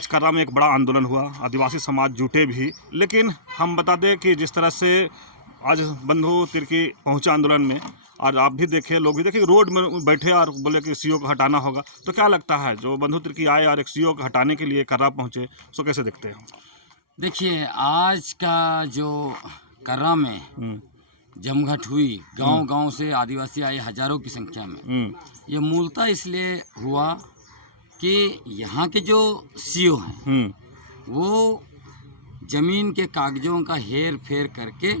आज कर्रा में एक बड़ा आंदोलन हुआ, आदिवासी समाज जुटे भी, लेकिन हम बता दें कि जिस तरह से आज बंधु तिर्की पहुंचा आंदोलन में, और आप भी देखे, लोग भी देखे, रोड में बैठे और बोले कि सीओ को हटाना होगा, तो क्या लगता है जो बंधु तिर्की आए और एक सीओ को हटाने के लिए कर्रा पहुंचे, उसको कैसे देखते हैं? देखिए, आज का जो कर्रा में जमघट हुई, गांव-गांव से आदिवासी आए हजारों की संख्या में, ये मूलतः इसलिए हुआ कि यहाँ के जो सीओ हैं वो जमीन के कागजों का हेर फेर करके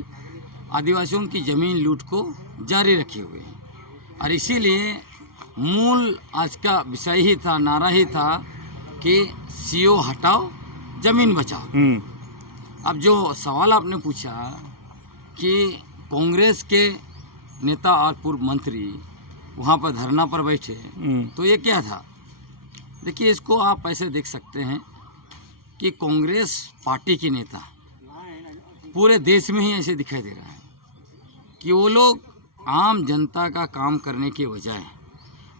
आदिवासियों की जमीन लूट को जारी रखे हुए हैं। और इसीलिए मूल आज का विषय ही था, नारा ही था कि सीओ हटाओ, जमीन बचाओ। अब जो सवाल आपने पूछा कि कांग्रेस के नेता और पूर्व मंत्री वहाँ पर धरना पर बैठे, तो ये क्या था? देखिए, इसको आप ऐसे देख सकते हैं कि कांग्रेस पार्टी के नेता पूरे देश में ही ऐसे दिखाई दे रहा है कि वो लोग आम जनता का काम करने के बजाय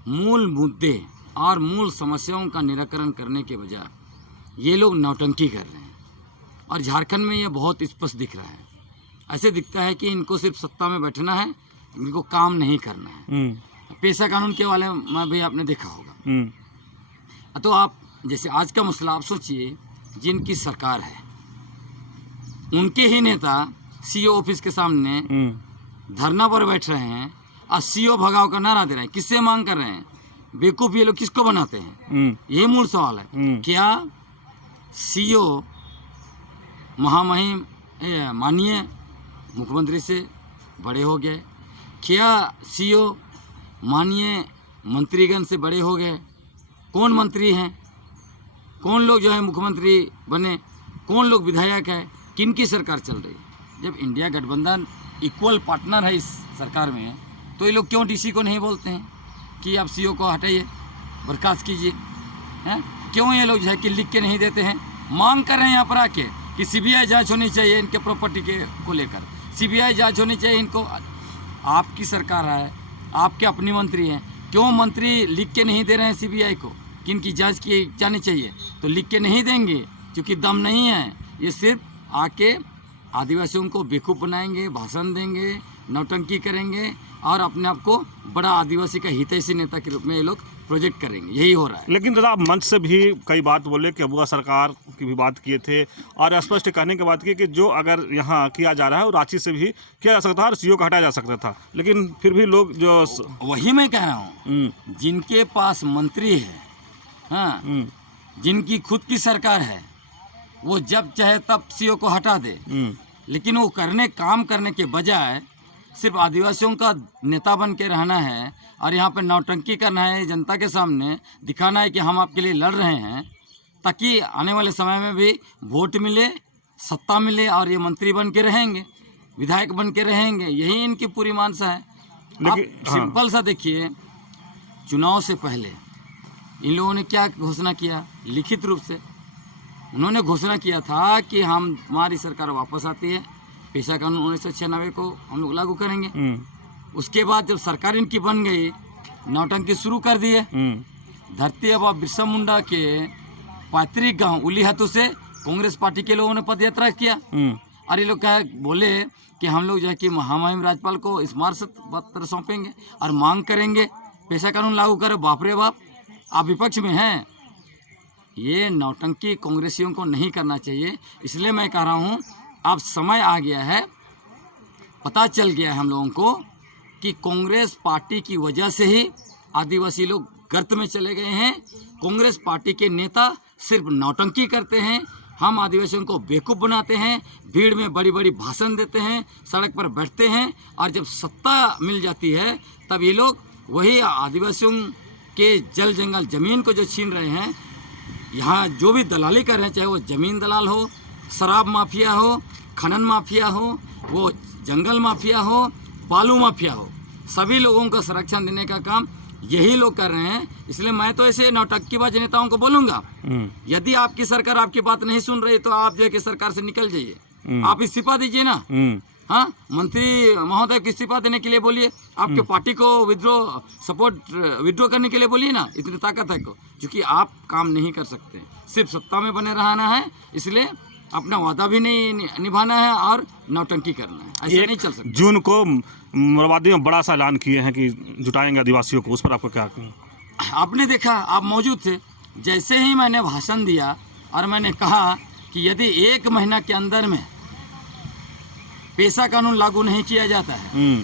मूल मुद्दे और मूल समस्याओं का निराकरण करने के बजाय ये लोग नौटंकी कर रहे हैं। और झारखंड में ये बहुत स्पष्ट दिख रहा है। ऐसे दिखता है कि इनको सिर्फ सत्ता में बैठना है, इनको काम नहीं करना है। पेशा कानून के वाले में भी आपने देखा होगा। तो आप जैसे आज का मसला आप सोचिए, जिनकी सरकार है उनके ही नेता सीओ ऑफिस के सामने धरना पर बैठ रहे हैं और सीओ भगाओ का नारा दे रहे हैं। किससे मांग कर रहे हैं? बेवकूफ़ ये लोग किसको बनाते हैं? ये मूल सवाल है। क्या सीओ महामहिम माननीय मुख्यमंत्री से बड़े हो गए? क्या सीओ माननीय मंत्रीगण से बड़े हो गए? कौन मंत्री हैं? कौन लोग जो है मुख्यमंत्री बने? कौन लोग विधायक है? किन की सरकार चल रही है? जब इंडिया गठबंधन इक्वल पार्टनर है इस सरकार में, तो ये लोग क्यों डीसी को नहीं बोलते हैं कि आप सीओ को हटाइए, बर्खास्त कीजिए? हैं? क्यों ये लोग जो है कि लिख के नहीं देते हैं? मांग कर रहे हैं यहाँ पर आके कि सीबीआई जांच होनी चाहिए इनके प्रॉपर्टी के को लेकर, सीबीआई जांच होनी चाहिए इनको। आपकी सरकार है, आपके अपने मंत्री हैं, क्यों मंत्री लिख के नहीं दे रहे हैं सीबीआई को कि इनकी जांच की जानी चाहिए? तो लिख के नहीं देंगे क्योंकि दम नहीं है। ये सिर्फ आके आदिवासियों को बेवकूफ़ बनाएंगे, भाषण देंगे, नौटंकी करेंगे और अपने आप को बड़ा आदिवासी का हितैषी नेता के रूप में ये लोग प्रोजेक्ट करेंगे। यही हो रहा है। लेकिन दादा, मंच से भी कई बात बोले कि अबुआ सरकार की भी बात किए थे और स्पष्ट कहने की बात की कि जो अगर यहाँ किया जा रहा है वो रांची से भी किया जा सकता था और सीओ को हटाया जा सकता था, लेकिन फिर भी लोग जो वही मैं कह रहा हूँ, जिनके पास मंत्री है, हाँ, जिनकी खुद की सरकार है, वो जब चाहे तब सीओ को हटा दे, लेकिन वो काम करने के बजाय सिर्फ आदिवासियों का नेता बन के रहना है और यहाँ पे नौटंकी करना है, जनता के सामने दिखाना है कि हम आपके लिए लड़ रहे हैं, ताकि आने वाले समय में भी वोट मिले, सत्ता मिले और ये मंत्री बन के रहेंगे, विधायक बन के रहेंगे। यही इनकी पूरी मानसा है। आप सिंपल सा देखिए, चुनाव से पहले इन लोगों ने क्या घोषणा किया? लिखित रूप से उन्होंने घोषणा किया था कि हमारी सरकार वापस आती है, पेशा कानून 1996 को हम लोग लागू करेंगे। उसके बाद जब सरकार इनकी बन गई, नौटंकी शुरू कर दिए। धरती आबा बिरसा मुंडा के पैतृक गांव उलीहतों से कांग्रेस पार्टी के लोगों ने पद यात्रा किया और ये लोग क्या बोले कि हम लोग जो है कि महामहिम राज्यपाल को स्मारक पत्र सौंपेंगे और मांग करेंगे पेशा कानून लागू करे। बाप रे बाप, आप विपक्ष में हैं। ये नौटंकी कांग्रेसियों को नहीं करना चाहिए। इसलिए मैं कह रहा हूँ, अब समय आ गया है, पता चल गया है हम लोगों को कि कांग्रेस पार्टी की वजह से ही आदिवासी लोग गर्त में चले गए हैं। कांग्रेस पार्टी के नेता सिर्फ नौटंकी करते हैं, हम आदिवासियों को बेवकूफ़ बनाते हैं, भीड़ में बड़ी बड़ी भाषण देते हैं, सड़क पर बैठते हैं और जब सत्ता मिल जाती है तब ये लोग वही आदिवासियों के जल जंगल ज़मीन को जो छीन रहे हैं, यहाँ जो भी दलाली कर रहे हैं, चाहे वो ज़मीन दलाल हो, शराब माफिया हो, खनन माफिया हो, वो जंगल माफिया हो, बालू माफिया हो, सभी लोगों को संरक्षण देने का काम यही लोग कर रहे हैं। इसलिए मैं तो ऐसे नौटंकीबाज नेताओं को बोलूँगा, यदि आपकी सरकार आपकी बात नहीं सुन रही तो आप जो है कि सरकार से निकल जाइए, आप इस्तीफा दीजिए ना। हाँ, मंत्री महोदय को इस्तीफा देने के लिए बोलिए, आपके पार्टी को विड्रॉ करने के लिए बोलिए ना, इतनी ताकत है को, क्योंकि आप काम नहीं कर सकते, सिर्फ सत्ता में बने रहना है, इसलिए अपना वादा भी नहीं निभाना है और नौटंकी करना है, ऐसे नहीं चल सकता। जून को मोराबादी में बड़ा सा ऐलान किए हैं कि जुटाएंगे आदिवासियों को, उस पर आपको क्या? आपने देखा, आप मौजूद थे, जैसे ही मैंने भाषण दिया और मैंने कहा कि यदि 1 महीना के अंदर में पेशा कानून लागू नहीं किया जाता है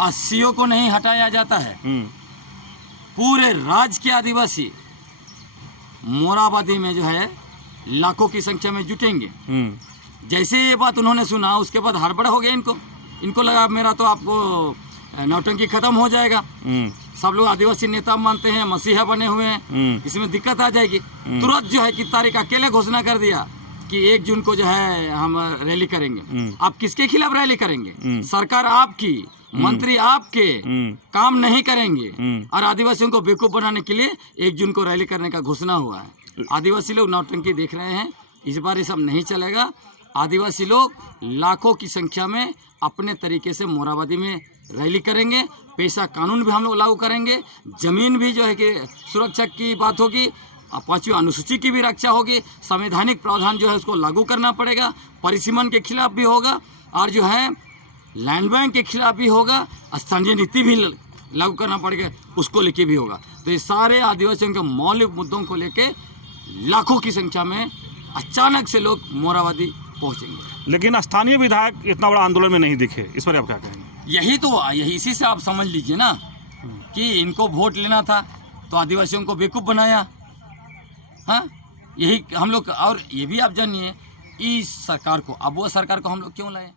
और सीओ को नहीं हटाया जाता है, पूरे राज्य के आदिवासी मोराबादी में जो है लाखों की संख्या में जुटेंगे। जैसे ये बात उन्होंने सुना, उसके बाद हड़बड़ हो गया इनको लगा मेरा तो आपको नौटंकी खत्म हो जाएगा, सब लोग आदिवासी नेता मानते हैं, मसीहा बने हुए हैं, इसमें दिक्कत आ जाएगी। तुरंत जो है कि तारीख अकेले घोषणा कर दिया कि 1 जून को जो है हम रैली करेंगे। आप किसके खिलाफ रैली करेंगे? सरकार आपकी, मंत्री आपके काम नहीं करेंगे और आदिवासियों को बेवकूफ बनाने के लिए 1 जून को रैली करने का घोषणा हुआ है। आदिवासी लोग नौटंकी देख रहे हैं, इस बार ये सब नहीं चलेगा। आदिवासी लोग लाखों की संख्या में अपने तरीके से मोराबादी में रैली करेंगे, पेशा कानून भी हम लोग लागू करेंगे, जमीन भी जो है कि सुरक्षा की बात होगी, 5वीं अनुसूची की भी रक्षा होगी, संवैधानिक प्रावधान जो है उसको लागू करना पड़ेगा, परिसीमन के खिलाफ भी होगा और जो है लैंड बैंक के खिलाफ भी होगा, स्थानीय नीति भी लागू करना पड़ेगा, उसको लेके भी होगा। तो ये सारे आदिवासियों के मौलिक मुद्दों को लेके लाखों की संख्या में अचानक से लोग मोराबादी पहुंचेंगे। लेकिन स्थानीय विधायक इतना बड़ा आंदोलन में नहीं दिखे, इस पर आप क्या कहेंगे? यही इसी से आप समझ लीजिए ना कि इनको वोट लेना था तो आदिवासियों को बेवकूफ़ बनाया। हाँ, यही हम लोग, और ये भी आप जानिए इस सरकार को, अब वो सरकार को हम लोग क्यों लाए?